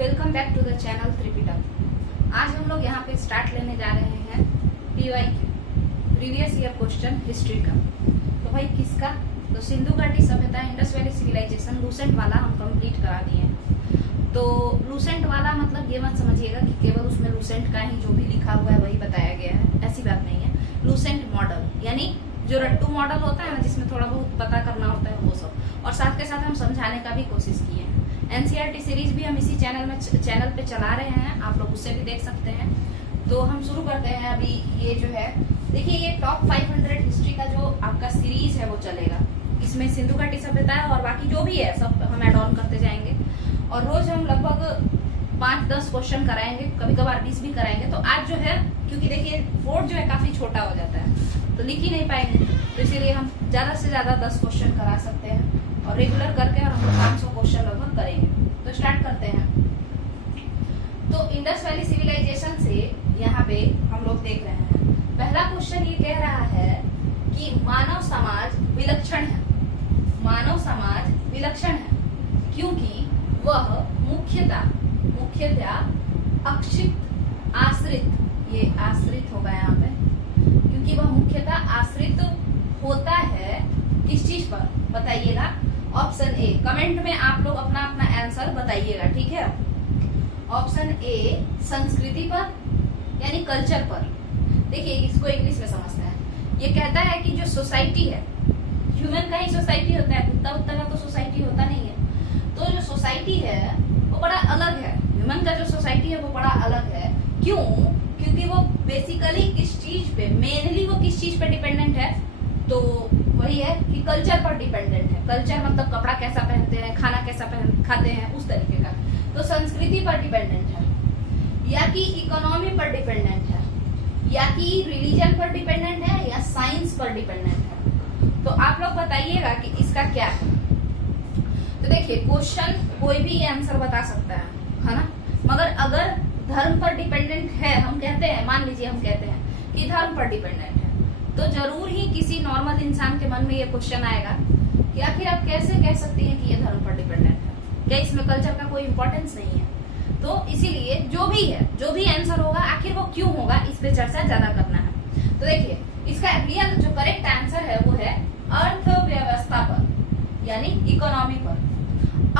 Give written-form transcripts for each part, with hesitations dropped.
Welcome back to the channel Tripitaka. आज हम लोग यहाँ पे स्टार्ट लेने जा रहे हैं PYQ previous year question history का। तो भाई किसका? तो सिंधु घाटी सभ्यता, इंडस वैली सिविलाइजेशन, लूसेंट वाला हम कंप्लीट करा दिए हैं। तो लूसेंट वाला मतलब ये मत समझिएगा कि केवल उसमें लूसेंट का ही जो भी लिखा हुआ है वही बताया गया है, ऐसी बात नहीं है। लूसेंट मॉडल यानी जो रट्टू मॉडल होता है ना, जिसमें थोड़ा बहुत पता करना होता है वो सब, और साथ के साथ हम समझाने का भी कोशिश किए हैं। NCERT सीरीज भी हम इसी चैनल पे चला रहे हैं, आप लोग उससे भी देख सकते हैं। तो हम शुरू करते हैं। अभी ये जो है देखिए, ये टॉप 500 हिस्ट्री का जो आपका सीरीज है वो चलेगा। इसमें सिंधु घाटी सभ्यता है और बाकी जो भी है सब हम एड ऑन करते जाएंगे। और रोज हम लगभग 5-10 क्वेश्चन कराएंगे, कभी कभार 20 भी कराएंगे। तो आज जो है, क्योंकि देखिए बोर्ड जो है काफी छोटा हो जाता है तो लिख ही नहीं पाएंगे, तो इसीलिए हम ज्यादा से ज्यादा 10 क्वेश्चन करा सकते हैं और रेगुलर करके, और हम लोग 500 क्वेश्चन लगभग करेंगे। तो स्टार्ट करते हैं। तो इंडस वैली सिविलाइजेशन से यहाँ पे हम लोग देख रहे हैं। पहला क्वेश्चन ये कह रहा है कि मानव समाज विलक्षण है। मानव समाज विलक्षण है क्योंकि वह मुख्यतः अक्षित आश्रित, ये आश्रित होगा यहाँ पे, क्योंकि वह मुख्यतः आश्रित होता है किस चीज पर बताइएगा। ऑप्शन ए, कमेंट में आप लोग अपना अपना आंसर बताइएगा, ठीक है। ऑप्शन ए संस्कृति पर यानी कल्चर पर। देखिए इसको इंग्लिश में समझते हैं। ये कहता है कि जो सोसाइटी है, ह्यूमन का ही सोसाइटी होता है, कुत्ता उत्ता का तो सोसाइटी होता नहीं है। तो जो सोसाइटी है वो बड़ा अलग है। ह्यूमन का जो सोसाइटी है वो बड़ा अलग है। क्यों? क्योंकि वो बेसिकली किस चीज पे, मेनली वो किस चीज पे डिपेंडेंट है? तो वही है कि कल्चर पर डिपेंडेंट है। कल्चर मतलब कपड़ा कैसा पहनते हैं, खाना कैसा खाते हैं, उस तरीके का। तो संस्कृति पर डिपेंडेंट है, या कि इकोनॉमी पर डिपेंडेंट है, या कि रिलीजन पर डिपेंडेंट है, या साइंस पर डिपेंडेंट है। तो आप लोग बताइएगा कि इसका क्या है। तो देखिए क्वेश्चन कोई भी आंसर बता सकता है ना, मगर अगर धर्म पर डिपेंडेंट है, हम कहते हैं, मान लीजिए हम कहते हैं कि धर्म पर डिपेंडेंट है, तो जरूर ही किसी नॉर्मल इंसान के मन में ये क्वेश्चन आएगा कि आखिर आप कैसे कह सकती हैं कि ये धर्म पर डिपेंडेंट है, क्या इसमें कल्चर का कोई इंपॉर्टेंस नहीं है? तो इसीलिए जो भी है, जो भी आंसर होगा, आखिर वो क्यों होगा, इस पे चर्चा ज्यादा करना है। तो देखिए इसका रियल जो करेक्ट आंसर है वो है अर्थव्यवस्था पर यानी इकोनॉमी पर।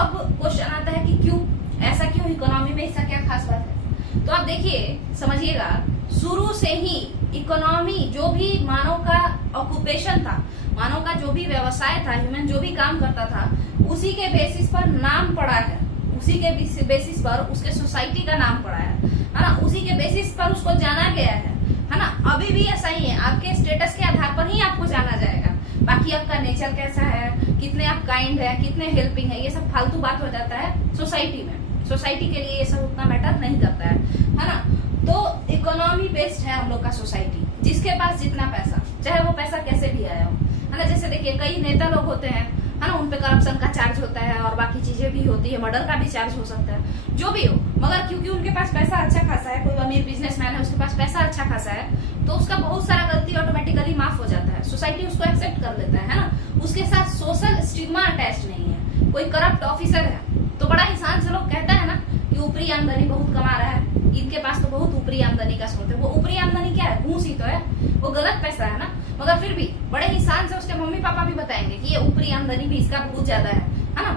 अब क्वेश्चन आता है कि क्यों, ऐसा क्यों, इकोनॉमी में इसका क्या खास बात है? तो आप देखिए समझिएगा, शुरू से ही इकोनॉमी, जो भी मानव का ऑक्यूपेशन था, मानव का जो भी व्यवसाय था, ह्यूमन जो भी काम करता था, उसी के बेसिस पर नाम पड़ा है, उसी के बेसिस पर उसके सोसाइटी का नाम पड़ा है ना, उसी के बेसिस पर उसको जाना गया है ना। अभी भी ऐसा ही है, आपके स्टेटस के आधार पर ही आपको जाना जाएगा। बाकी आपका नेचर कैसा है, कितने आप काइंड है, कितने हेल्पिंग है, ये सब फालतू बात हो जाता है सोसाइटी में। सोसाइटी के लिए ये सब उतना मैटर नहीं करता है ना। तो इकोनॉमी बेस्ड है हम लोग का सोसाइटी, जिसके पास जितना पैसा, चाहे वो पैसा कैसे भी आया हो, है ना। जैसे देखिए कई नेता लोग होते हैं, है ना, उनपे करप्शन का चार्ज होता है और बाकी चीजें भी होती है, मर्डर का भी चार्ज हो सकता है, जो भी हो, मगर क्योंकि उनके पास पैसा अच्छा खासा है, कोई अमीर बिजनेसमैन है, उसके पास पैसा अच्छा खासा है, तो उसका बहुत सारा गलती ऑटोमेटिकली माफ हो जाता है, सोसाइटी उसको एक्सेप्ट कर लेता है ना। उसके साथ सोशल स्टिग्मा अटैच नहीं है। कोई करप्ट ऑफिसर है तो बड़ा ही शान से लोग कहता है ना कि ऊपरी आमदनी बहुत कमा रहा है, इनके पास तो बहुत ऊपरी आमदनी का स्रोत है। वो ऊपरी आमदनी क्या है? घूस ही तो है, वो गलत पैसा है ना, मगर फिर भी बड़े ही शान से उसके मम्मी पापा भी बताएंगे कि ये ऊपरी आमदनी भी इसका बहुत ज्यादा है ना।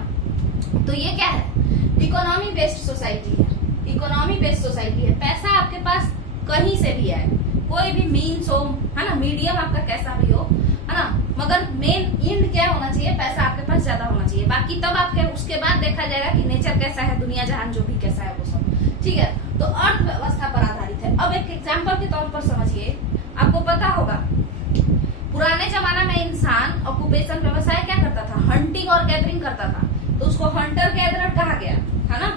तो ये क्या है? इकोनॉमी बेस्ड सोसाइटी है। इकोनॉमी बेस्ड सोसाइटी है। पैसा आपके पास कहीं से भी आए, कोई भी मीन्स हो, है ना, मीडियम आपका कैसा भी हो, है ना, मगर मेन एंड क्या होना चाहिए? पैसा आपके पास ज्यादा होना चाहिए। बाकी तब आपके उसके बाद देखा जाएगा कि नेचर कैसा है, दुनिया जहान जो भी कैसा है वो सब, ठीक है। तो अर्थव्यवस्था पर आधारित है। अब एक एग्जाम्पल के तौर पर समझिए, आपको पता होगा पुराने जमाना में इंसान ऑक्यूपेशन व्यवसाय क्या करता था? हंटिंग और गैदरिंग करता था, तो उसको हंटर गैदरर कहा गया, है ना।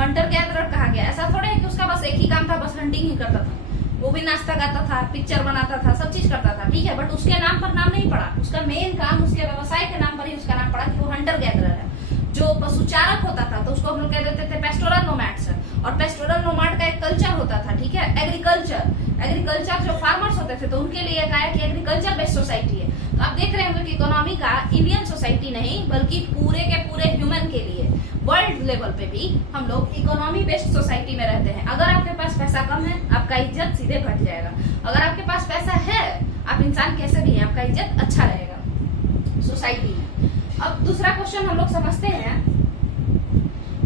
हंटर गैदरर कहा गया। ऐसा थोड़ा है कि उसका बस एक ही काम था, बस हंटिंग ही करता था। वो भी नाश्ता गाता था, पिक्चर बनाता था, सब चीज करता था, ठीक है, बट उसके नाम पर नाम नहीं पड़ा। उसका मेन काम, उसके व्यवसाय के नाम पर ही उसका नाम पड़ा कि वो हंटर गैदरर है। जो पशुचारक होता था तो उसको हम लोग कह देते थे पेस्टोरल नोमैड्स, और पेस्टोरल नोमैड का एक कल्चर होता था, ठीक है, एग्रीकल्चर जो फार्मर्स होते थे तो उनके लिए कहा है कि एग्रीकल्चर बेस्ड सोसाइटी है। तो आप देख रहे हैं कि इकोनॉमी का इंडियन सोसाइटी नहीं बल्कि पूरे के पूरे ह्यूमन के लिए वर्ल्ड लेवल पे भी हम लोग इकोनॉमी बेस्ड सोसाइटी में रहते हैं। अगर आपके पास पैसा कम है आपका इज्जत सीधे घट जाएगा, अगर आपके पास पैसा है आप इंसान कैसे भी हैं आपका इज्जत अच्छा रहेगा सोसाइटी में। अब दूसरा क्वेश्चन हम लोग समझते हैं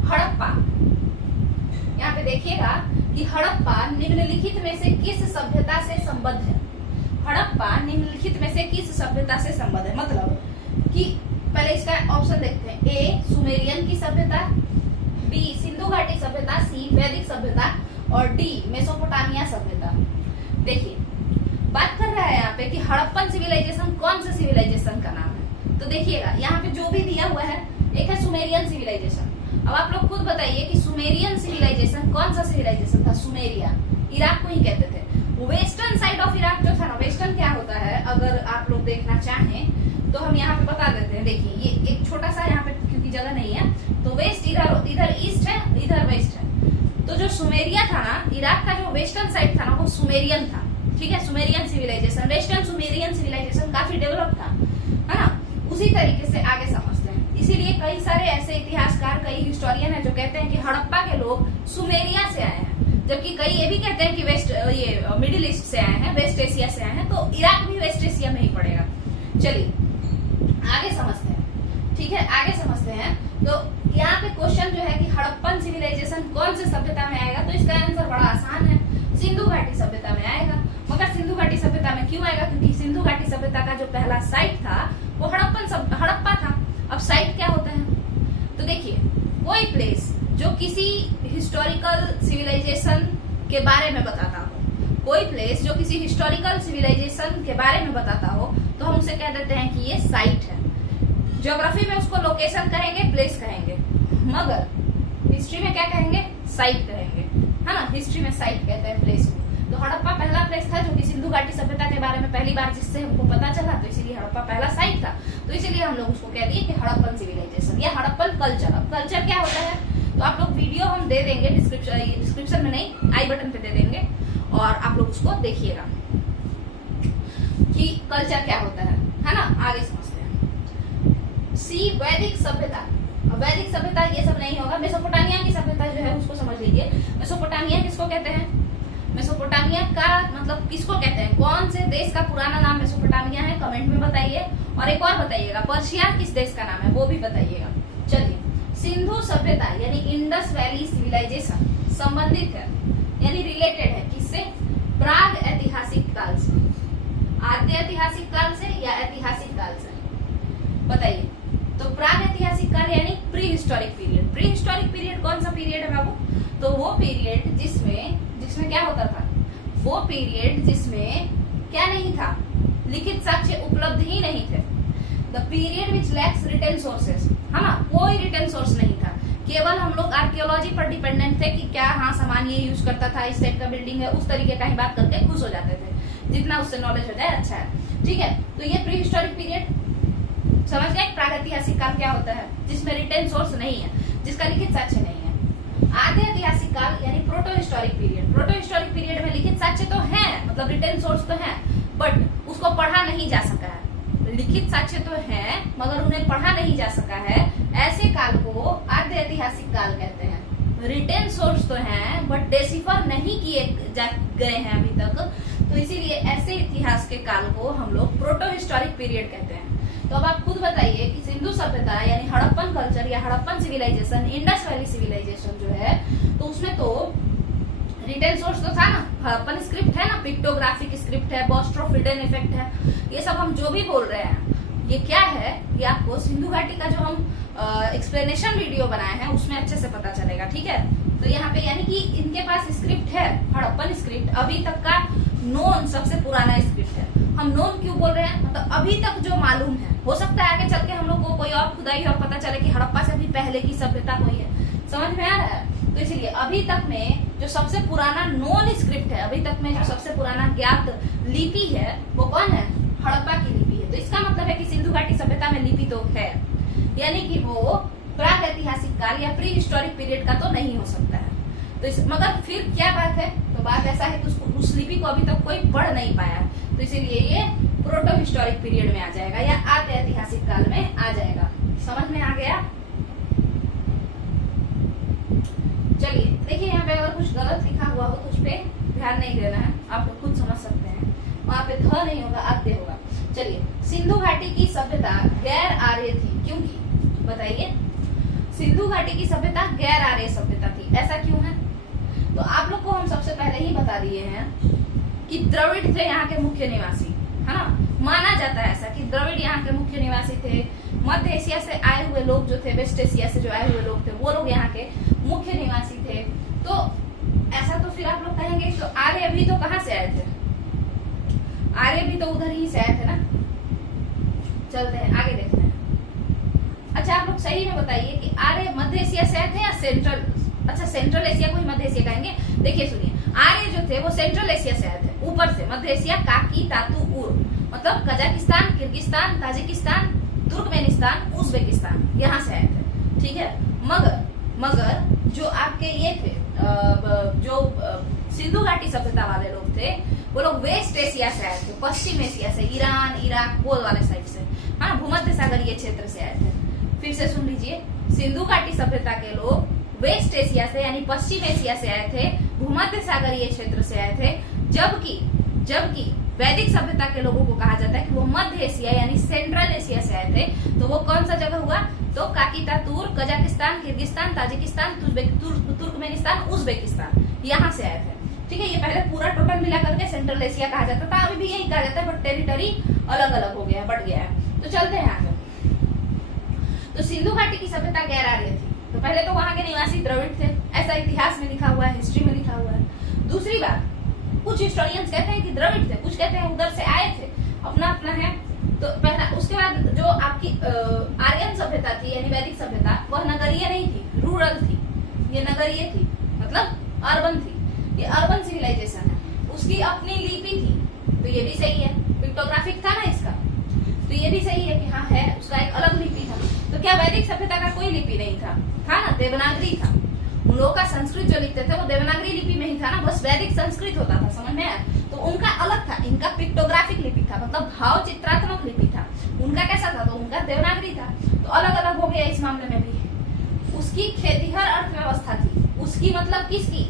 हड़प्पा। यहाँ पे देखिएगा कि हड़प्पा निम्नलिखित में से किस सभ्यता से संबद्ध है। हड़प्पा निम्नलिखित में से किस सभ्यता से संबद्ध है, मतलब कि पहले इसका ऑप्शन देखते हैं। ए सुमेरियन की सभ्यता, बी सिंधु घाटी सभ्यता, सी वैदिक सभ्यता और डी मेसोपोटामिया सभ्यता। देखिए बात कर रहा है यहाँ पे कि हड़प्पन सिविलाइजेशन कौन से सिविलाइजेशन का नाम है। तो देखिएगा यहाँ पे जो भी दिया हुआ है, एक है सुमेरियन सिविलाइजेशन। अब आप लोग खुद बताइए कि सुमेरियन सिविलाइजेशन कौन सा सिविलाइजेशन था। सुमेरिया इराक को ही कहते थे। वेस्टर्न साइड ऑफ इराक जो था ना, वेस्टर्न क्या होता है अगर आप लोग देखना चाहें तो हम यहाँ पे बता देते हैं। देखिए ये एक छोटा सा यहाँ पे क्योंकि जगह नहीं है तो वेस्ट इधर ईस्ट है, इधर वेस्ट है। तो जो सुमेरिया था ना, इराक का जो वेस्टर्न साइड था ना वो सुमेरियन था, ठीक है, Sumerian civilisation. Western Sumerian civilisation काफी डेवलप था, है ना। उसी तरीके से आगे समझते हैं। इसीलिए कई सारे ऐसे इतिहासकार, कई हिस्टोरियन है जो कहते हैं कि हड़प्पा के लोग सुमेरिया से आए हैं, जबकि कई ये भी कहते हैं कि मिडिल ईस्ट से आए हैं, वेस्ट एशिया से आए हैं। तो इराक भी वेस्ट एशिया में ही पड़ेगा। चलिए आगे समझते हैं, ठीक है, आगे समझते हैं। तो यहाँ पे क्वेश्चन जो है कि हड़प्पन सिविलाइजेशन कौन से सभ्यता में आएगा, तो इसका आंसर बड़ा आसान है, सिंधु घाटी सभ्यता में आएगा। मगर सिंधु घाटी सभ्यता में क्यों आएगा, क्योंकि सिंधु घाटी सभ्यता का जो पहला साइट था वो हड़प्पा था। अब साइट क्या होता है, तो देखिए कोई प्लेस जो किसी हिस्टोरिकल सिविलाइजेशन के बारे में बताता हो, कोई प्लेस जो किसी हिस्टोरिकल सिविलाइजेशन के बारे में बताता हो तो हम उसे कह देते हैं कि ये साइट है। ज्योग्राफी में उसको लोकेशन कहेंगे, प्लेस कहेंगे, मगर हिस्ट्री में क्या कहेंगे, साइट कहेंगे, है ना। हिस्ट्री में साइट कहते हैं प्लेस को। तो हड़प्पा पहला प्लेस था जो कि सिंधु घाटी सभ्यता के बारे में पहली बार जिससे हमको पता चला, तो इसीलिए हड़प्पा पहला साइट था। तो इसीलिए हम लोग उसको कह दिए कि हड़प्पन सिविलाइजेशन या हड़प्पन कल्चर। अब कल्चर क्या होता है तो आप लोग वीडियो हम दे देंगे डिस्क्रिप्शन में नहीं, आई बटन पे दे देंगे और आप लोग उसको देखिएगा कि कल्चर क्या होता है ना। आगे समझते हैं। सी वैदिक सभ्यता। वैदिक सभ्यता ये सब नहीं होगा। मेसोपोटामिया की सभ्यता जो है उसको समझ लीजिए। मेसोपोटामिया किसको कहते हैं, मेसोपोटामिया का मतलब किसको कहते हैं, कौन से देश का पुराना नाम मेसोपोटामिया है, कमेंट में बताइए। और एक और बताइएगा पर्शिया किस देश का नाम है वो भी बताइएगा। चलिए सिंधु सभ्यता यानी इंडस वैली सिविलाइजेशन संबंधित है यानी रिलेटेड है किससे, प्राग ऐतिहासिक काल से, आद्य ऐतिहासिक काल से या ऐतिहासिक काल से, बताइए। तो प्राग ऐतिहासिक काल यानी pre historic period. Pre historic period कौन सा पीरियड है बाबू, तो वो पीरियड जिसमें क्या होता था, वो पीरियड जिसमें क्या नहीं था, लिखित साक्ष्य उपलब्ध ही नहीं थे। The period which lacks written sources, है ना, कोई रिटन सोर्स नहीं था, केवल हम लोग आर्कियोलॉजी पर डिपेंडेंट थे कि क्या हाँ सामान ये यूज करता था, इस टाइप का बिल्डिंग है, उस तरीके का ही बात करके खुश हो जाते थे। जितना उससे नॉलेज हो जाए अच्छा है, ठीक है। तो ये प्री हिस्टोरिक पीरियड समझ गए। प्रागैतिहासिक काल क्या होता है, जिसमें रिटन सोर्स नहीं है, जिसका लिखित साक्ष्य नहीं है। आद्य ऐतिहासिक काल यानी proto historic period. Proto historic period में लिखित साक्ष्य तो है, मतलब रिटन सोर्स तो है, बट उसको पढ़ा नहीं जा सका है। लिखित साक्ष्य तो है मगर उन्हें पढ़ा नहीं जा सका है, ऐसे काल को आद्य ऐतिहासिक काल कहते हैं। रिटन सोर्स तो है बट डेसिफर नहीं किए गए हैं अभी तक, तो इसीलिए ऐसे इतिहास के काल को हम लोग प्रोटो हिस्टोरिक पीरियड कहते हैं। तो अब आप खुद बताइए कि सिंधु सभ्यता यानी हड़प्पन कल्चर या Harappan civilisation, Indus valley civilisation जो है, तो उसमें तो रिटन सोर्स तो था ना, हड़प्पन स्क्रिप्ट है ना, पिक्टोग्राफिक स्क्रिप्ट है, बॉस्ट्रोफिडन इफेक्ट है, ये सब हम जो भी बोल रहे हैं ये क्या है, ये आपको सिंधु घाटी का जो हम एक्सप्लेनेशन वीडियो बनाए हैं उसमें अच्छे से पता चलेगा, ठीक है। तो यहाँ पे यानी कि इनके पास स्क्रिप्ट है, हड़प्पन स्क्रिप्ट अभी तक का नोन सबसे पुराना स्क्रिप्ट है। हम नोन क्यों बोल रहे हैं, मतलब अभी तक जो मालूम है, हो सकता है आगे चल के हम लोग को कोई और खुदाई और पता चले कि हड़प्पा से भी पहले की सभ्यता कोई है, समझ में आ रहा है। तो इसलिए अभी तक में जो सबसे पुराना नोन स्क्रिप्ट है, अभी तक में जो सबसे पुराना ज्ञात लिपि है वो कौन है, हड़प्पा की लिपि है। तो इसका मतलब है कि सिंधु घाटी सभ्यता में लिपि तो है, यानी कि वो प्राग ऐतिहासिक काल या प्री हिस्टोरिक पीरियड का तो नहीं हो सकता है। तो मगर फिर क्या बात है, तो बात ऐसा है कि उस लिपि को अभी तक कोई पढ़ नहीं पाया, तो इसीलिए ये प्रोटो हिस्टोरिक पीरियड में आ जाएगा या आद्य ऐतिहासिक काल में आ जाएगा। समझ में आ गया? चलिए देखिए, यहाँ पे अगर कुछ गलत लिखा हुआ हो तो उस पे ध्यान नहीं देना है, आप लोग खुद समझ सकते हैं। वहां पे ध नहीं होगा, आद्य होगा। चलिए, सिंधु घाटी की सभ्यता गैर आर्य थी, क्योंकि बताइए, सिंधु घाटी की सभ्यता गैर आर्य सभ्यता थी, ऐसा क्यों है? तो आप लोग को हम सबसे पहले ही बता दिए हैं कि द्रविड़ थे यहाँ के मुख्य निवासी, है ना। माना जाता है ऐसा कि द्रविड़ यहाँ के मुख्य निवासी थे। मध्य एशिया से आए हुए लोग जो थे, वेस्ट एशिया से जो आए हुए लोग थे, वो लोग यहाँ के मुख्य निवासी थे। तो ऐसा तो फिर आप लोग कहेंगे तो आर्य भी तो कहाँ से आए थे? आर्य भी तो उधर ही से आए थे ना। चलते हैं आगे देखते हैं। अच्छा, आप लोग सही में बताइए कि आर्य मध्य एशिया से आए थे या सेंट्रल? अच्छा, सेंट्रल एशिया को ही मध्य एशिया कहेंगे। देखिए सुनिए, आर्य जो थे वो सेंट्रल एशिया से आए थे, ऊपर से। मध्य एशिया काकी तातु उर, मतलब Kazakhstan, Kyrgyzstan, Tajikistan, Turkmenistan, Uzbekistan, यहाँ से आए थे। ठीक है, मगर जो आपके ये थे, जो सिंधु घाटी सभ्यता वाले लोग थे, वो लोग वेस्ट एशिया से आए थे, पश्चिम एशिया से, ईरान, इराक, वो वाले साइड से, हाँ, भूमध्य सागरीय क्षेत्र से आए थे। फिर से सुन लीजिए, सिंधु घाटी सभ्यता के लोग वेस्ट एशिया से यानी पश्चिम एशिया से आए थे, भूमध्य सागरीय क्षेत्र से आए थे, जबकि वैदिक सभ्यता के लोगों को कहा जाता है कि वो मध्य एशिया यानी सेंट्रल एशिया से आए थे। तो वो कौन सा जगह हुआ? तो काकीतातुर, Kazakhstan, Kyrgyzstan, Tajikistan, Turkmenistan, Uzbekistan, यहाँ से आए थे। ठीक है, ये पहले पूरा टोटल मिला करके सेंट्रल एशिया कहा जाता था, अभी भी यही कहा जाता है, बट टेरिटरी अलग अलग हो गया, बढ़ गया है। तो चलते हैं आगे। तो सिंधु घाटी की सभ्यता गैर आर्य थी। तो पहले तो वहां के निवासी द्रविड़ थे, ऐसा इतिहास में लिखा हुआ है, हिस्ट्री में लिखा हुआ है। दूसरी बात, कुछ हिस्टोरियंस कहते हैं कि द्रविड़ थे, कुछ कहते हैं उधर से आए थे, अपना अपना है। तो पहला, उसके बाद जो आपकी आर्यन सभ्यता थी यानी वैदिक सभ्यता, वह नगरीय नहीं थी, रूरल थी। ये नगरीय थी, मतलब अर्बन थी, ये अर्बन सिविलाइजेशन है। उसकी अपनी लिपि थी, तो ये भी सही है। पिक्टोग्राफिक था ना इसका, तो ये भी सही है कि हाँ है, उसका एक अलग लिपि था। तो क्या वैदिक सभ्यता का कोई लिपि नहीं था? था ना, देवनागरी था। उन लोगों का संस्कृत जो लिखते थे वो देवनागरी लिपि में ही था ना, बस वैदिक संस्कृत होता था, समझ में आया? तो उनका अलग था, इनका पिक्टोग्राफिक लिपि था, मतलब भाव चित्रात्मक लिपि था। उनका कैसा था? तो उनका देवनागरी था। तो अलग अलग हो गया इस मामले में भी। उसकी खेतीहर अर्थव्यवस्था थी, उसकी मतलब किसकी?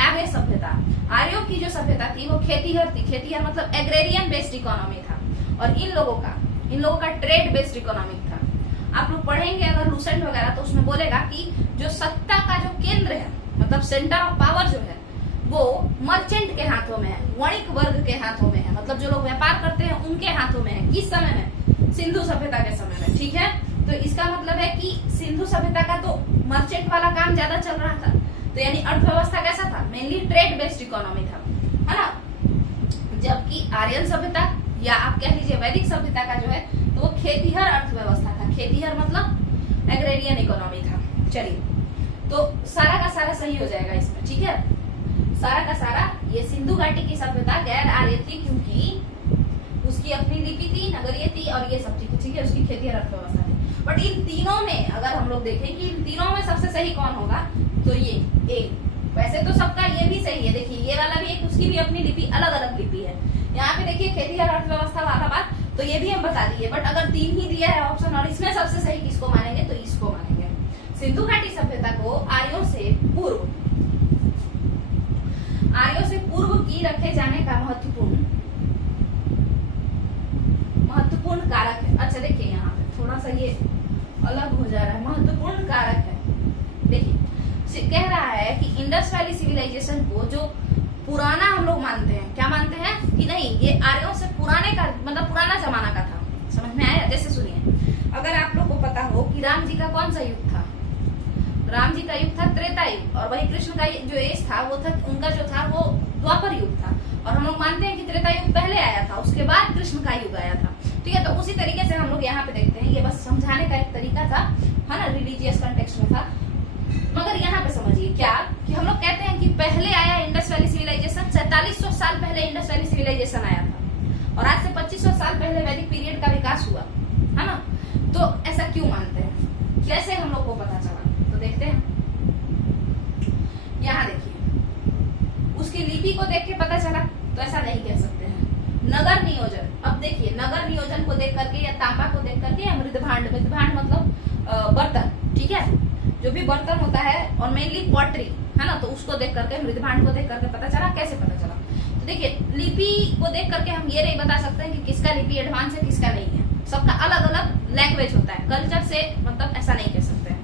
आर्य सभ्यता। आर्यों की जो सभ्यता थी वो खेतीहर थी। खेतीहर मतलब एग्रेरियन बेस्ड इकोनॉमी था। और इन लोगों का ट्रेड बेस्ड इकोनॉमिक था। आप लोग पढ़ेंगे अगर लूसेंट वगैरह, तो उसमें बोलेगा कि जो सत्ता का जो केंद्र है, मतलब सेंटर ऑफ पावर जो है, वो मर्चेंट के हाथों में है, वणिक वर्ग के हाथों में है, मतलब जो लोग व्यापार करते हैं उनके हाथों में है। किस समय में? सिंधु सभ्यता के समय में। ठीक है, तो इसका मतलब है कि सिंधु सभ्यता का तो मर्चेंट वाला काम ज्यादा चल रहा था। तो यानी अर्थव्यवस्था कैसा था? मेनली ट्रेड बेस्ड इकोनॉमी था, है ना। जबकि आर्यन सभ्यता या आप कह लीजिए वैदिक सभ्यता का जो है, तो वो खेतीहर अर्थव्यवस्था था। खेतीहर मतलब एग्रेरियन इकोनॉमी था। चलिए, तो सारा का सारा सही हो जाएगा इसमें। ठीक है, सारा का सारा ये सिंधु घाटी की सभ्यता गैर आर्य थी, क्योंकि उसकी अपनी लिपि थी, नगरीय थी और ये सब चीजें। ठीक है, उसकी खेतीहर अर्थव्यवस्था थी। बट इन तीनों में अगर हम लोग देखें कि इन तीनों में सबसे सही कौन होगा, तो ये एक। वैसे तो सबका ये भी सही है, देखिए ये वाला भी एक, उसकी भी अपनी लिपि अलग अलग लिपि है। यहाँ पे देखिए खेतीहर अर्थव्यवस्था वाला बात, तो ये भी हम बता दिए। बट अगर 3 ही दिया है ऑप्शन और इसमें सबसे सही किसको मानेंगे, तो इसको मानेंगे। सिंधु घाटी सभ्यता को आर्यों से पूर्व की रखे जाने का महत्वपूर्ण कारक है। अच्छा देखिए, यहाँ पे थोड़ा सा ये अलग हो जा रहा है, महत्वपूर्ण कारक है। देखिए कह रहा है कि इंडस वैली सिविलाइजेशन को जो पुराना हम लोग मानते हैं, क्या मानते हैं कि नहीं, ये आर्यों से पुराने का मतलब पुराना जमाना का था। समझ में आया? जैसे सुनिए, अगर आप लोग को पता हो कि राम जी का कौन सा युग था? राम जी का युग था त्रेता युग, और वही कृष्ण का जो एज था वो था, उनका जो था वो द्वापर युग था। और हम लोग मानते हैं कि त्रेता युग पहले आया था, उसके बाद कृष्ण का युग आया था। ठीक है, तो उसी तरीके से हम लोग यहाँ पे देखते हैं, ये बस समझाने का एक तरीका था, है ना, रिलीजियस कंटेक्स्ट में था। मगर यहाँ पे समझिए क्या कि हम लोग कहते हैं कि पहले आया इंडस वैली सिविलाइजेशन, 4700 साल पहले इंडस वैली सिविलाइजेशन आया था, और आज से 2500 साल पहले वैदिक पीरियड का विकास हुआ, है ना। तो ऐसा क्यों मानते हैं, कैसे हम लोग को पता चला? तो देखते हैं, यहाँ देखिए, उसकी लिपि को देख के पता चला, तो ऐसा नहीं कह सकते हैं। नगर नियोजन, अब देखिए नगर नियोजन को देख करके या तांबा को देख करके या मृदभांड, मृदभांड मतलब बर्तन, ठीक है, जो भी बर्तन होता है और मेनली पॉटरी है ना, तो उसको देख करके मृदभांड को देख करके पता चला। कैसे पता चला? तो देखिए लिपि को देख करके हम ये नहीं बता सकते हैं कि किसका लिपि एडवांस है किसका नहीं है, सबका अलग अलग लैंग्वेज होता है, कल्चर से मतलब ऐसा नहीं कह सकते हैं।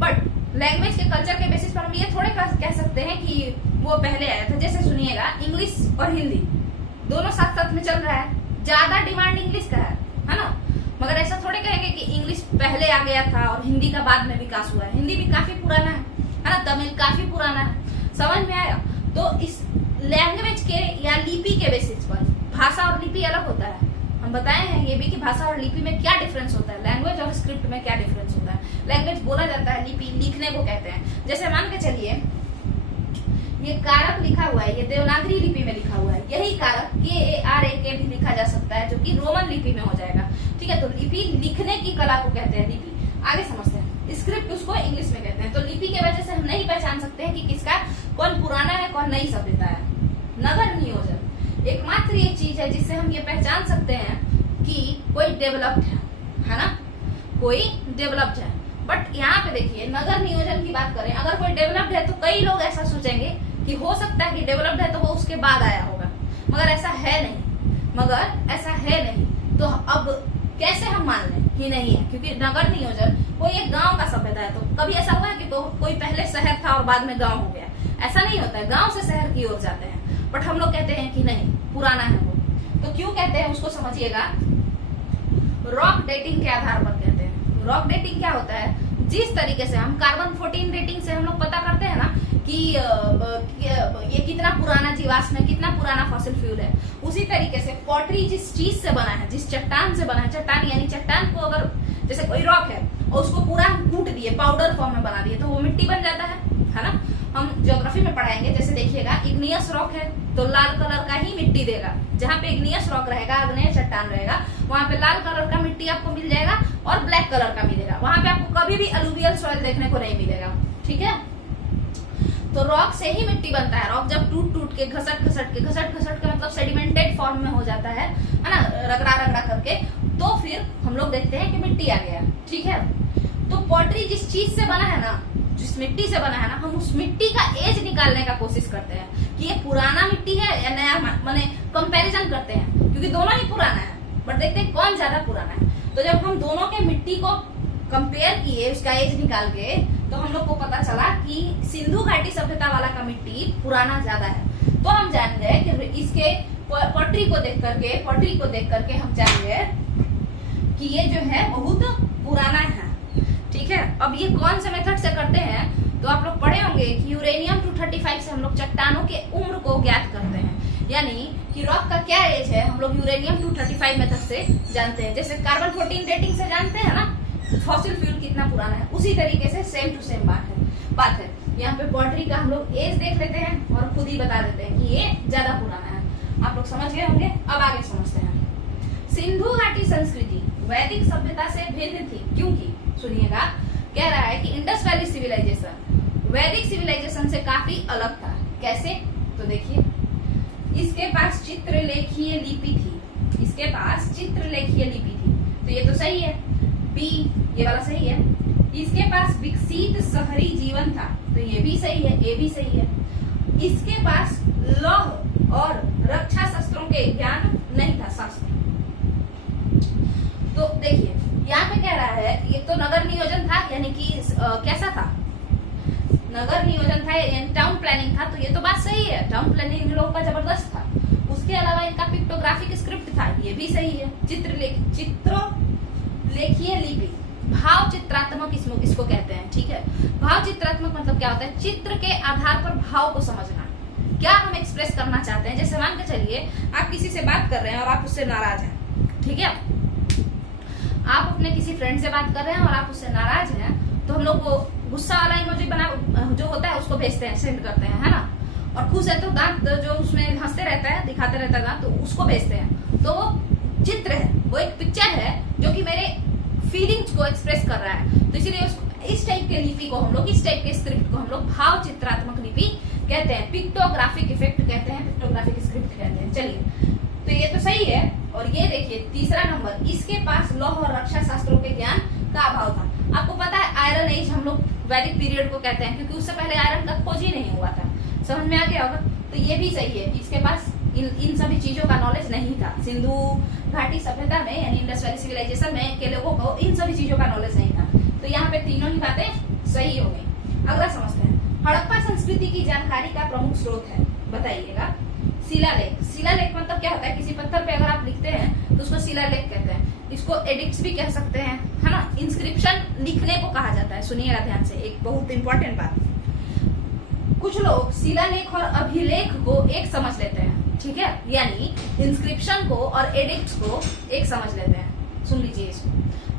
बट लैंग्वेज के कल्चर के बेसिस पर हम ये थोड़े कह सकते हैं कि वो पहले आया था। जैसे सुनिएगा, इंग्लिश और हिंदी दोनों साथ साथ में चल रहा है, ज्यादा डिमांड इंग्लिश का है ना, मगर ऐसा थोड़े कहेंगे कि इंग्लिश पहले आ गया था और हिंदी का बाद में विकास हुआ है। हिंदी भी काफी पुराना है ना, तमिल काफी पुराना है, समझ में आया? तो इस लैंग्वेज के या लिपि के बेसिस पर भाषा और लिपि अलग होता है। हम बताए हैं ये भी कि भाषा और लिपि में क्या डिफरेंस होता है, लैंग्वेज और स्क्रिप्ट में क्या डिफरेंस होता है। लैंग्वेज बोला जाता है, लिपि लिखने को कहते हैं। जैसे मान के चलिए ये कारक लिखा हुआ है, ये देवनागरी लिपि में लिखा हुआ है, यही कारक KARAK भी लिखा जा सकता है, जो कि रोमन लिपि में हो जाएगा, ठीक है। तो लिपि लिखने की कला को कहते हैं लिपि। आगे समझते हैं, स्क्रिप्ट उसको इंग्लिश में कहते हैं। तो लिपि के वजह से हम नहीं पहचान सकते हैं कि किसका कौन पुराना है कौन नई सभ्यता है। नगर नियोजन एकमात्र ये चीज है जिससे हम ये पहचान सकते हैं कि कोई डेवलप्ड है ना, कोई डेवलप्ड है। बट यहाँ पे देखिए नगर नियोजन की बात करें, अगर कोई डेवलप्ड है तो कई लोग ऐसा सोचेंगे कि हो सकता है कि डेवलप्ड है तो वो उसके बाद आया होगा, मगर ऐसा है नहीं। तो अब कैसे हम मान लें कि नहीं है? क्योंकि नगर नियोजन कोई एक गांव का सभ्यता है। तो कभी ऐसा हुआ है कि कोई पहले शहर था और बाद में गांव हो गया? ऐसा नहीं होता है, गांव से शहर की ओर जाते हैं। बट हम लोग कहते हैं कि नहीं, पुराना है वो। तो क्यों कहते हैं उसको समझिएगा, रॉक डेटिंग के आधार पर कहते हैं। रॉक डेटिंग क्या होता है? जिस तरीके से हम कार्बन 14 डेटिंग से हम लोग पता करते हैं ना कि ये कितना पुराना जीवाश्म है, कितना पुराना फॉसिल फ्यूल है, उसी तरीके से पॉटरी जिस चीज से बना है, जिस चट्टान से बना है, चट्टान यानी चट्टान को अगर जैसे कोई रॉक है और उसको पूरा कूट दिए, पाउडर फॉर्म में बना दिए, तो वो मिट्टी बन जाता है ना। हम ज्योग्राफी में पढ़ाएंगे, जैसे देखिएगा इग्नियस रॉक है तो लाल कलर का ही मिट्टी देगा। जहाँ पे इग्नियस रॉक रहेगा, आग्नेय चट्टान रहेगा, वहां पे लाल कलर का मिट्टी आपको मिल जाएगा और ब्लैक कलर का मिलेगा। वहां पे आपको कभी भी अलुवियल सॉइल देखने को नहीं मिलेगा, ठीक है। तो रॉक से ही मिट्टी बनता है। रॉक जब टूट के घसट के मतलब सेडिमेंटेड फॉर्म में हो जाता है ना, रगड़ा करके, तो फिर हम लोग देखते हैं कि मिट्टी आ गया, ठीक है। तो पॉटरी जिस चीज से बना है ना, जिस मिट्टी से बना है ना, हम उस मिट्टी का एज निकालने का कोशिश करते हैं कि ये पुराना मिट्टी है या नया, माने कंपैरिजन करते हैं, क्योंकि दोनों ही पुराना है, बट देखते हैं कौन ज्यादा पुराना है। तो जब हम दोनों के मिट्टी को कंपेयर किए, उसका एज निकाल के, तो हम लोग को पता चला कि सिंधु घाटी सभ्यता वाला का मिट्टी पुराना ज्यादा है। तो हम जान गए कि इसके पॉटरी को देख करके हम जान गए कि ये जो है बहुत पुराना है, ठीक है। अब ये कौन से मेथड से करते हैं? तो आप लोग पढ़े होंगे कि यूरेनियम 235 से हम लोग चट्टानों के उम्र को ज्ञात करते हैं, यानी कि रॉक का क्या एज है हम लोग यूरेनियम 235 मेथड से जानते हैं। जैसे कार्बन 14 डेटिंग से जानते हैं ना फॉसिल फ्यूल कितना पुराना है, उसी तरीके से सेम टू सेम बात है। यहाँ पे पॉटरी का हम लोग एज देख लेते हैं और खुद ही बता देते हैं कि ये ज्यादा पुराना है। आप लोग समझ गए होंगे। अब आगे समझते हैं। सिंधु घाटी संस्कृति वैदिक सभ्यता से भिन्न थी, क्योंकि सुनिएगा, कह रहा है कि इंडस वैली सिविलाइजेशन वैदिक सिविलाइजेशन से काफी अलग था। कैसे? तो देखिए, इसके पास चित्रलेखीय लिपि थी, तो ये तो सही है, बी ये वाला सही है। इसके पास विकसित शहरी जीवन था, तो ये भी सही है, ए भी सही है। इसके पास लौह और रक्षा शस्त्रों के ज्ञान नहीं था, शास्त्र। तो देखिए यहाँ पे कह रहा है ये तो नगर नियोजन था, यानी कि कैसा था? नगर नियोजन था यानी टाउन प्लानिंग था, तो ये तो बात सही है, टाउन प्लानिंग लोगों का जबरदस्त था। उसके अलावा इनका पिक्टोग्राफिक स्क्रिप्ट था, ये भी सही है। चित्रलेखीय लिपि, भाव चित्रात्मक इसको कहते हैं, ठीक है। भाव चित्रात्मक मतलब क्या होता है? चित्र के आधार पर भाव को समझना, क्या हम एक्सप्रेस करना चाहते हैं। जैसे मान के चलिए आप किसी से बात कर रहे हैं और आप उससे नाराज हैं, ठीक है। आप अपने किसी फ्रेंड से बात कर रहे हैं और आप उससे नाराज हैं, तो हम लोग वो गुस्सा वाला इमोजी जो होता है उसको भेजते हैं, सेंड करते हैं, है ना। और खुश है तो दांत जो उसमें हंसते रहता है, दिखाते रहता है दांत, तो उसको भेजते हैं। तो वो चित्र है, वो एक पिक्चर है जो कि मेरे फीलिंग्स को एक्सप्रेस कर रहा है। तो इसीलिए इस टाइप के लिपि को हम लोग, इस टाइप के स्क्रिप्ट को हम लोग भाव चित्रात्मक लिपि कहते हैं, पिक्टोग्राफिक इफेक्ट कहते हैं, पिक्टोग्राफिक स्क्रिप्ट कहते हैं। चलिए, तो ये तो सही सही है। और ये देखिए तीसरा नंबर, इसके पास लौह और रक्षा शास्त्रों के ज्ञान का अभाव था। आपको पता है आयरन एज हम लोग वैदिक पीरियड को कहते हैं, क्योंकि उससे पहले आयरन का खोज ही नहीं हुआ था। समझ में आ गया होगा। तो ये भी सही है, इसके पास इन सभी चीजों का नॉलेज नहीं था। सिंधु घाटी सभ्यता में यानी इंडस वैली सिविलाइजेशन में के लोगों को इन सभी चीजों का नॉलेज नहीं था। तो यहाँ पे तीनों ही बातें सही हो गई। अगला समझते हैं, हड़प्पा संस्कृति की जानकारी का प्रमुख स्रोत है, बताइएगा। शिलालेख। शिलालेख मतलब क्या होता है, किसी पत्थर पे अगर आप लिखते हैं तो उसको शिलालेख कहते हैं। इसको एडिक्ट्स भी कह सकते हैं, है ना। इंस्क्रिप्शन लिखने को कहा जाता है। सुनिएगा ध्यान से, एक बहुत इंपॉर्टेंट बात। कुछ लोग शिलालेख और अभिलेख को एक समझ लेते हैं, ठीक है, यानी इंस्क्रिप्शन को और एडिक्ट्स को एक समझ लेते हैं। सुन लीजिए इसको।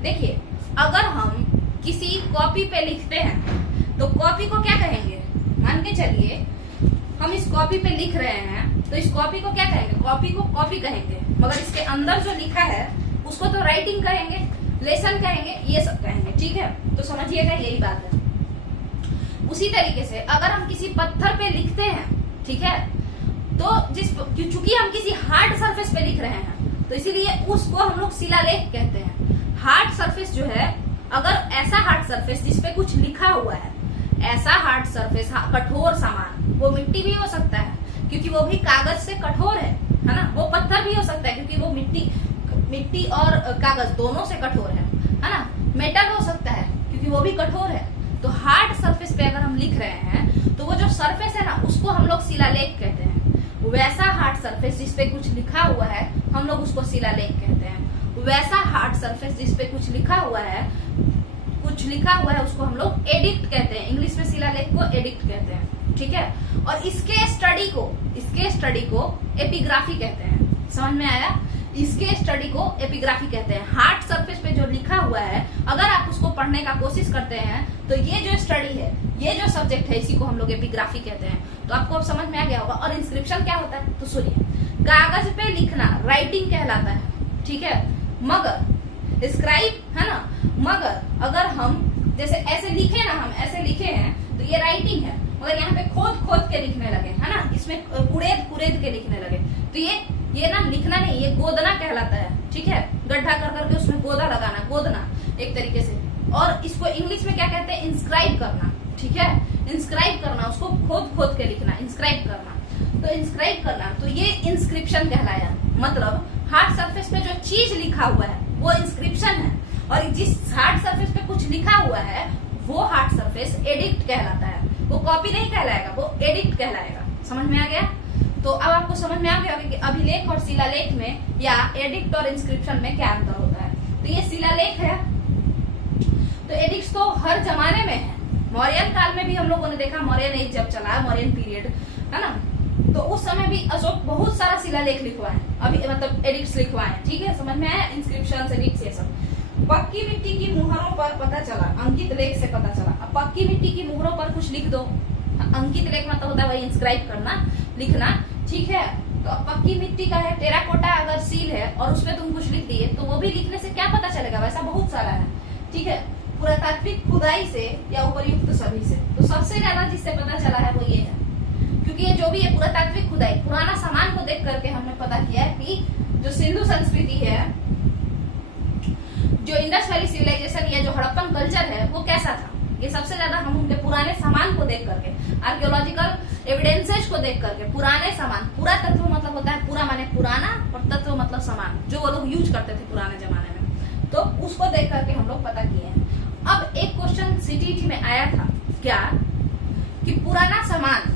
देखिए, अगर हम किसी कॉपी पे लिखते हैं तो कॉपी को क्या कहेंगे। मान के चलिए हम इस कॉपी पे लिख रहे हैं, तो इस कॉपी को क्या कहेंगे, कॉपी को कॉपी कहेंगे, मगर इसके अंदर जो लिखा है उसको तो राइटिंग कहेंगे, लेसन कहेंगे, ये सब कहेंगे, ठीक है। तो समझिएगा यही बात है। उसी तरीके से अगर हम किसी पत्थर पे लिखते हैं, ठीक है, तो चूंकि हम किसी हार्ड सरफेस पे लिख रहे हैं तो इसीलिए उसको हम लोग शिलालेख कहते हैं। हार्ड सरफेस जो है, अगर ऐसा हार्ड सरफेस जिसपे कुछ लिखा हुआ है, ऐसा हार्ड सरफेस, कठोर सामान, वो मिट्टी भी हो सकता है क्योंकि वो भी कागज से कठोर है ना। वो पत्थर भी हो सकता है क्योंकि वो मिट्टी और कागज दोनों से कठोर है ना। मेटल हो सकता है क्योंकि वो भी कठोर है। तो हार्ड सरफेस पे अगर हम लिख रहे हैं तो वो जो सरफेस है ना, उसको हम लोग शिलालेख कहते हैं। वैसा हार्ड सरफेस जिसपे कुछ लिखा हुआ है, हम लोग उसको शिलालेख कहते हैं। वैसा हार्ड सरफेस जिसपे कुछ लिखा हुआ है, उसको हम लोग एडिक्ट कहते हैं। इंग्लिश में शिलालेख को एडिक्ट कहते हैं, ठीक है। और इसके स्टडी को एपिग्राफी कहते हैं। समझ में आया। इसके स्टडी को एपिग्राफी कहते हैं। हार्ड सरफेस पे जो लिखा हुआ है, अगर आप उसको पढ़ने का कोशिश करते हैं तो ये जो स्टडी है, ये जो सब्जेक्ट है, इसी को हम लोग एपिग्राफी कहते हैं। तो आपको अब समझ में आ गया होगा। और इंस्क्रिप्शन क्या होता है, तो सुनिए। कागज पे लिखना राइटिंग कहलाता है, ठीक है। मगर स्क्राइब है ना, मगर अगर हम जैसे ऐसे लिखे ना, हम ऐसे लिखे हैं तो ये राइटिंग है, मगर यहाँ पे खोद के लिखने लगे, है ना, इसमें कुरेद के लिखने लगे, तो ये ना लिखना नहीं, ये गोदना कहलाता है, ठीक है। गड्ढा कर करके उसमें गोदा लगाना, गोदना एक तरीके से। और इसको इंग्लिश में क्या कहते हैं, इंस्क्राइब करना, ठीक है। इंस्क्राइब करना, उसको खोद के लिखना, इंस्क्राइब करना। तो इंस्क्राइब करना, तो ये इंस्क्रिप्शन कहलाया। मतलब हार्ड सरफेस पे जो चीज लिखा हुआ है वो इंस्क्रिप्शन है, और जिस हार्ड सरफेस पे कुछ लिखा हुआ है वो हार्ड सरफेस एडिक्ट कहलाता है। वो कॉपी नहीं कहलाएगा, वो एडिक्ट कहलाएगा। समझ में आ गया। तो अब आपको समझ में आ गया होगा कि अभिलेख और शिलालेख में या एडिक्ट और इंस्क्रिप्शन में क्या अंतर होता है। तो ये शिलालेख है। तो एडिक्ट तो हर जमाने में है। मौर्यन काल में भी हम लोगों ने देखा, मौर्यन एज जब चला, मौर्यन पीरियड, है ना, तो उस समय भी अशोक बहुत सारा शिलालेख लिखवाए, अभी मतलब एडिक्ट्स लिखवाए, ठीक है। समझ में आया। इंस्क्रिप्शन एडिक्ट्स ये सब। पक्की मिट्टी की मुहरों पर पता चला, अंकित लेख से पता चला। अब पक्की मिट्टी की मुहरों पर कुछ लिख दो। अंकित लेख मतलब होता है वही इंस्क्राइब करना, लिखना, ठीक है। तो पक्की मिट्टी का है, टेराकोटा अगर सील है और उसमें तुम कुछ लिख दिए तो वो भी लिखने से क्या पता चलेगा, वैसा बहुत सारा है, ठीक है। पुरातात्विक खुदाई से या उपर्युक्त सभी से। तो सबसे ज्यादा जिससे पता चला है वो ये है, क्योंकि ये जो भी है पुरातात्विक खुदाई, पुराना सामान को देख करके हमने पता किया है कि जो सिंधु संस्कृति है, जो इंडस वैली सिविलाइजेशन या जो हड़प्पन कल्चर है, वो कैसा था। ये सबसे ज्यादा हम उनके पुराने सामान को देख करके, आर्कियोलॉजिकल एविडेंसेज को देख करके, पुराने सामान, पूरा तत्व मतलब होता है पूरा माने पुराना, और तत्व मतलब सामान जो वो लोग यूज करते थे पुराने जमाने में, तो उसको देख करके हम लोग पता किए हैं। अब एक क्वेश्चन सीटीटी में आया था क्या, कि पुराना सामान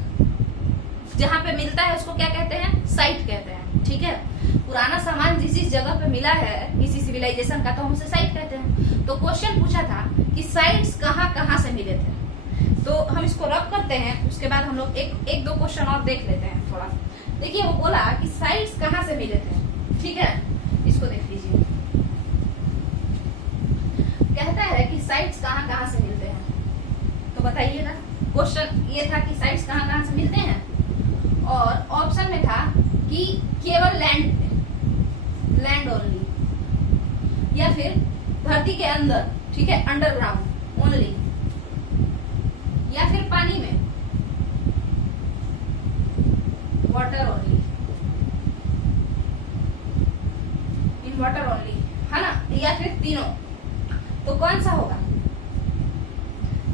जहाँ पे मिलता है उसको क्या कहते हैं, साइट कहते हैं, ठीक है। पुराना सामान जिस जगह पे मिला है किसी सिविलाइजेशन का, तो हम उसे साइट कहते हैं। तो क्वेश्चन पूछा था कि साइट्स कहाँ से मिले थे। तो हम इसको रब करते हैं, उसके बाद हम लोग एक दो क्वेश्चन और देख लेते हैं थोड़ा। देखिए वो बोला कि साइट्स कहाँ से मिले थे, ठीक है। इसको देख लीजिए, कहता है कि साइट्स कहाँ से मिलते हैं। तो बताइएगा, क्वेश्चन ये था कि साइट्स कहाँ से मिलते हैं, और ऑप्शन में था कि केवल लैंड ओनली, या फिर धरती के अंदर, ठीक है, अंडरग्राउंड ओनली, या फिर पानी में, वाटर ओनली, वाटर ओनली, है ना, या फिर तीनों, तो कौन सा होगा?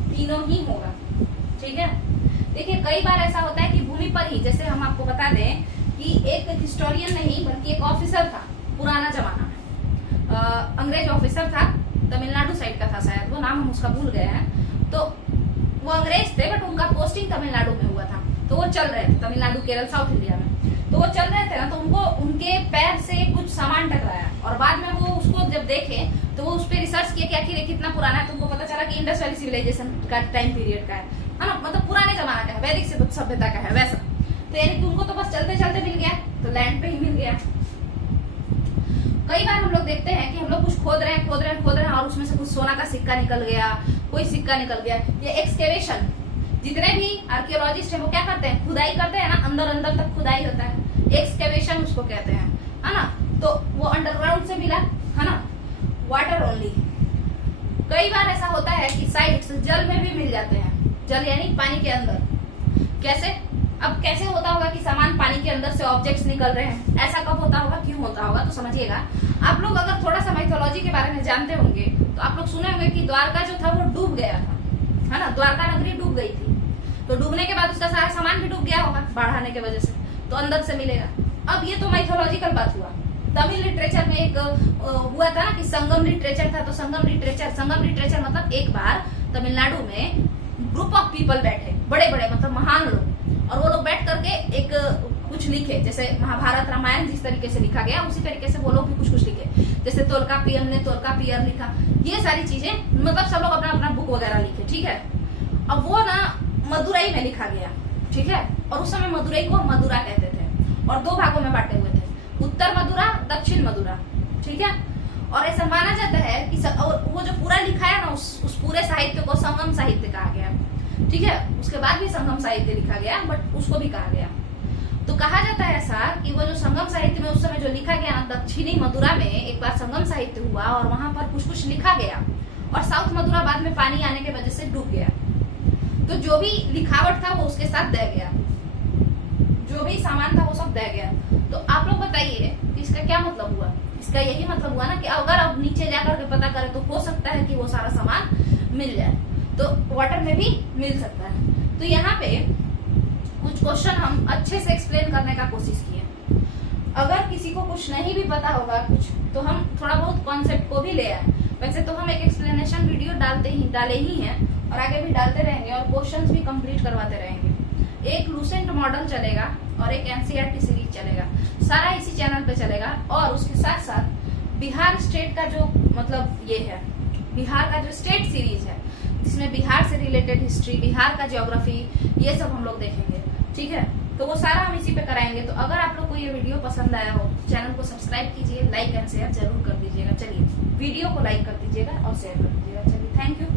तीनों ही होगा, ठीक है। देखिए कई बार ऐसा होता है कि भूमि पर ही, जैसे हम आपको बता दें कि एक हिस्टोरियन नहीं बल्कि एक ऑफिसर था पुराना जमाना में, अंग्रेज ऑफिसर था, तमिलनाडु साइड का था शायद, वो नाम हम उसका भूल गए हैं। तो वो अंग्रेज थे बट उनका पोस्टिंग तमिलनाडु में हुआ था, तो वो चल रहे थे तमिलनाडु, केरल, साउथ इंडिया में, तो वो चल रहे थे ना, तो उनको उनके पैर से कुछ सामान टकराया और बाद में वो उसको जब देखे तो वो उस पर रिसर्च किया कि आखिर कितना पुराना है, तो उनको पता चला कि इंडस वैली सिविलाइजेशन का टाइम पीरियड का है ना, मतलब पुराने जमाना का है, वैदिक सभ्यता का है वैसा। तो यानी कि उनको तो बस चलते चलते मिल गया, तो लैंड पे ही मिल गया। कई बार हम लोग देखते हैं कि हम लोग कुछ खोद रहे हैं और उसमें से कुछ सोना का सिक्का निकल गया, कोई सिक्का निकल गया, या एक्सकेवेशन, जितने भी आर्कियोलॉजिस्ट हैं वो क्या करते हैं, खुदाई करते हैं ना, अंदर अंदर तक खुदाई होता है, एक्सकेवेशन उसको कहते हैं, है ना। तो वो अंडरग्राउंड से मिला, है ना, वाटर ओनली। कई बार ऐसा होता है कि साइड्स जल में भी मिल जाते हैं, जल यानी पानी के अंदर। कैसे? अब कैसे होता होगा कि सामान पानी के अंदर से ऑब्जेक्ट्स निकल रहे हैं, ऐसा कब होता होगा, क्यों होता होगा? तो समझिएगा आप लोग, अगर थोड़ा सा माइथोलॉजी के बारे में जानते होंगे तो आप लोग सुने होंगे कि द्वारका जो था वो डूब गया था, है ना, द्वारका नगरी डूब गई थी, तो डूबने के बाद उसका सारा सामान भी डूब गया होगा बाढ़ आने की वजह से, तो अंदर से मिलेगा। अब ये तो माइथोलॉजिकल बात हुआ। तमिल लिटरेचर में एक हुआ था ना कि संगम लिटरेचर था, तो संगम लिटरेचर मतलब एक बार तमिलनाडु में ग्रुप ऑफ पीपल बैठे, बड़े बड़े मतलब महान लोग, और वो लोग बैठ करके एक कुछ लिखे, जैसे महाभारत रामायण जिस तरीके से लिखा गया उसी तरीके से वो लोग भी कुछ लिखे, जैसे तोलकापियम ने तोलकापियर लिखा, ये सारी चीजें, मतलब सब लोग अपना अपना बुक वगैरह लिखे, ठीक है। अब वो ना मदुरई में लिखा गया, ठीक है, और उस समय मदुरई को मदुरा कहते थे और 2 भागों में बांटे हुए थे, उत्तर मदुरा, दक्षिण मदुरा, ठीक है। और ऐसा माना जाता है कि वो जो पूरा लिखा है ना, उस पूरे साहित्य को संगम साहित्य कहा गया, ठीक है। उसके बाद भी संगम साहित्य लिखा गया, बट उसको भी कहा गया। तो कहा जाता है ऐसा कि वो जो संगम साहित्य में उस समय जो लिखा गया ना, दक्षिणी मदुरा में एक बार संगम साहित्य हुआ और वहां पर कुछ कुछ लिखा गया, और साउथ मदुरा बाद में पानी आने की वजह से डूब गया। तो जो भी लिखावट था वो उसके साथ दह गया, जो भी सामान था वो सब दह गया। तो आप लोग बताइए कि इसका क्या मतलब हुआ? इसका यही मतलब हुआ ना कि अगर अब नीचे जाकर के पता करें तो हो सकता है कि वो सारा सामान मिल जाए, तो वाटर में भी मिल सकता है। तो यहाँ पे कुछ क्वेश्चन हम अच्छे से एक्सप्लेन करने का कोशिश किए। अगर किसी को कुछ नहीं भी पता होगा कुछ, तो हम थोड़ा बहुत कॉन्सेप्ट को भी ले आए। वैसे तो हम एक एक्सप्लेनेशन वीडियो डाले ही हैं और आगे भी डालते रहेंगे और क्वेश्चंस भी कंप्लीट करवाते रहेंगे। एक लूसेंट मॉडल चलेगा और एक एनसीईआरटी सीरीज चलेगा, सारा इसी चैनल पे चलेगा। और उसके साथ साथ बिहार स्टेट का जो मतलब ये है, बिहार का जो स्टेट सीरीज है जिसमें बिहार से रिलेटेड हिस्ट्री, बिहार का ज्योग्राफी, ये सब हम लोग देखेंगे, ठीक है। तो वो सारा हम इसी पे कराएंगे। तो अगर आप लोग को ये वीडियो पसंद आया हो, चैनल को सब्सक्राइब कीजिए, लाइक एंड शेयर जरूर कर दीजिएगा। चलिए वीडियो को लाइक कर दीजिएगा और शेयर कर दीजिएगा। चलिए थैंक यू।